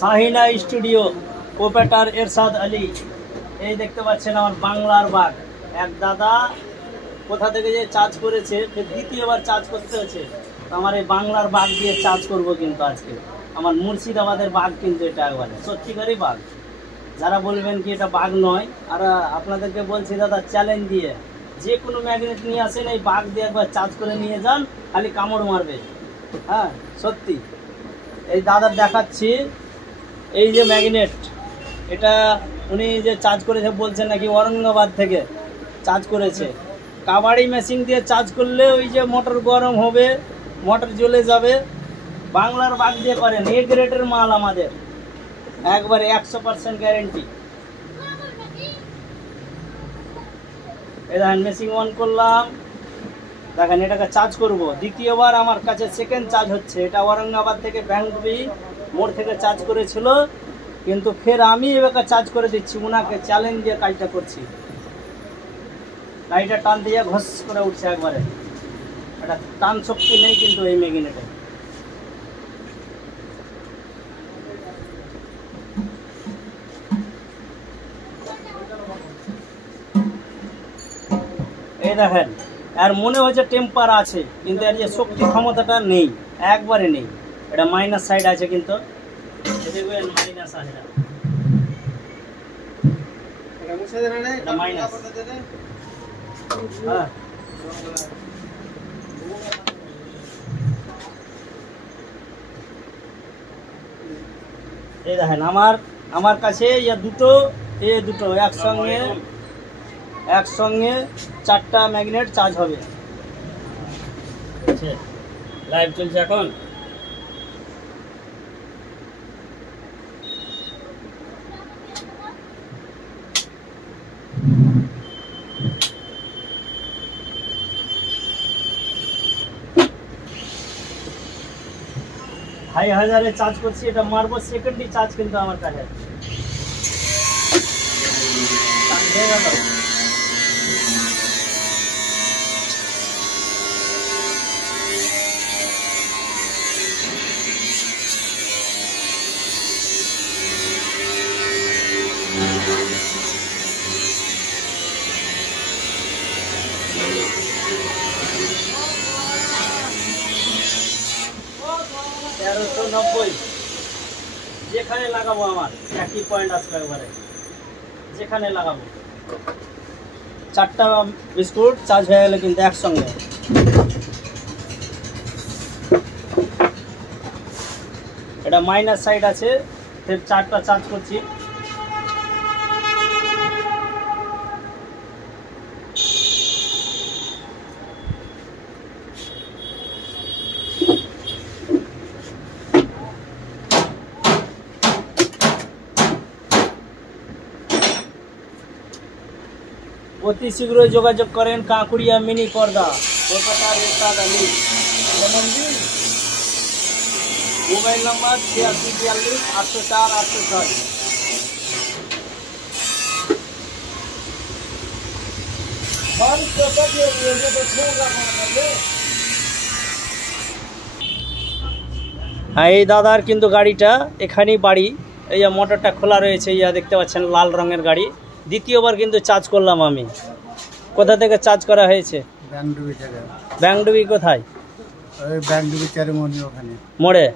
Shahina studio, proprietor Ershad Ali. এই দেখতে পাচ্ছেন আমার বাংলার বাঘ। এক দাদা কোথা থেকে যে চার্জ করেছে, ফের দ্বিতীয়বার চার্জ করতে হচ্ছে। আমার এই বাংলার বাঘ দিয়ে চার্জ করব কিন্তু আজকে। আমার মুর্শিদাবাদের বাঘ কিন্তু এটা একবারে সত্যিকারই বাঘ। যারা বলবেন কি এটা বাঘ নয়, আর আপনাদেরকে বলছি দাদা চ্যালেঞ্জ দিয়ে, যে কোনো ম্যাগনেট নিয়ে আসেন, এই বাঘ দিয়ে একবার চার্জ করে নিয়ে যান, খালি কামড় মারবে। হ্যাঁ সত্যি। এই দাদা দেখাচ্ছি, এই যে ম্যাগনেট, এটা উনি যে চার্জ করেছে বলছেন নাকি ঔরঙ্গাবাদ থেকে চার্জ করেছে। কাবাডি মেশিন দিয়ে চার্জ করলে ওই যে মোটর গরম হবে, মোটর জ্বলে যাবে। বাংলার বাঘ দিয়ে করেন, এ গ্রেডের মাল আমাদের, একবারে 100% গ্যারেন্টি। এই দেখেন মেশিন অন করলাম, দেখেন এটাকে চার্জ করব। দ্বিতীয়বার আমার কাছে সেকেন্ড চার্জ হচ্ছে। এটা ঔরঙ্গাবাদ থেকে ব্যাংকবি মোড় থেকে চার্জ করেছিল, কিন্তু ফের আমি এবার চার্জ করে দিচ্ছি। ওনাকে চ্যালেঞ্জ দিয়ে কাজটা করছি। লাইটটা টান দিয়ে ঘষ করে উঠছে একবারে। এটা টান শক্তি নেই কিন্তু এই ম্যাগনেটে। এই দেখেন, আর মনে হচ্ছে টেম্পার আছে, কিন্তু এর যে শক্তি ক্ষমতাটা নেই, একবারে নেই। এটা মাইনাস সাইড আছে কিন্তু, মাইনাস আছে, এটা মাইনাস। হ্যাঁ এই দেখেন আমার কাছে দুটো একসঙ্গে 4টা ম্যাগনেট চার্জ হবে। লাইভ চলছে এখন। হাই হাজারে চার্জ করছি, এটা মারবো সেকেন্ডই চার্জ কিন্তু আমার কাছে। যেখানে লাগাবো আমার একই পয়েন্ট আসবে, একবারে যেখানে লাগাবো। 4টা বিস্কুট চার্জ হয়ে গেলে কিন্তু একসঙ্গে। এটা মাইনাস সাইড আছে, ফের 4টা চার্জ করছি। অতি শীঘ্রই যোগাযোগ করেন কাঁকুড়িয়া মিনি পর্দা, proprietor Ershad Ali. Mobile number 8642 804 806। এই দাদার কিন্তু গাড়িটা এখানেই বাড়ি। এই যে মোটরটা খোলা রয়েছে, ইয়া দেখতে পাচ্ছেন লাল রঙের গাড়ি। দ্বিতীয়বার কিন্তু চার্জ করলাম আমি। কোথা থেকে চার্জ করা হয়েছে? ব্যাংডুবি থেকে। ব্যাংডুবি কোথায়? ওই ব্যাংডুবি চেয়ারমনি ওখানে মোড়ে।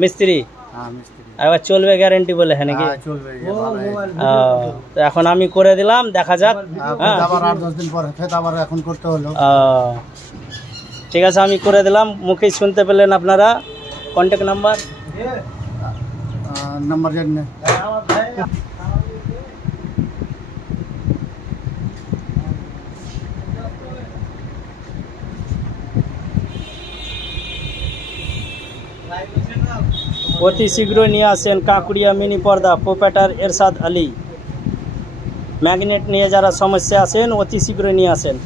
মিস্ত্রি? হ্যাঁ মিস্ত্রি। এবার চলবে গ্যারান্টি বলে? হ্যাঁ নাকি? হ্যাঁ চলবে। তো এখন আমি করে দিলাম, দেখা যাক। হ্যাঁ আবার 8-10 দিন পরে ফের আবার এখন করতে হলো। ঠিক আছে, আমি করে দিলাম। মুখেই শুনতে পেলেন আপনারা। কন্ট্যাক্ট নাম্বার জানেন? অতি শীঘ্রই নিয়ে আসেন কাঁকুড়িয়া মিনি পর্দা, প্রোপ্রাইটার এরশাদ আলী। ম্যাগনেট নিয়ে যারা সমস্যা আছেন অতি শীঘ্রই নিয়ে আসেন।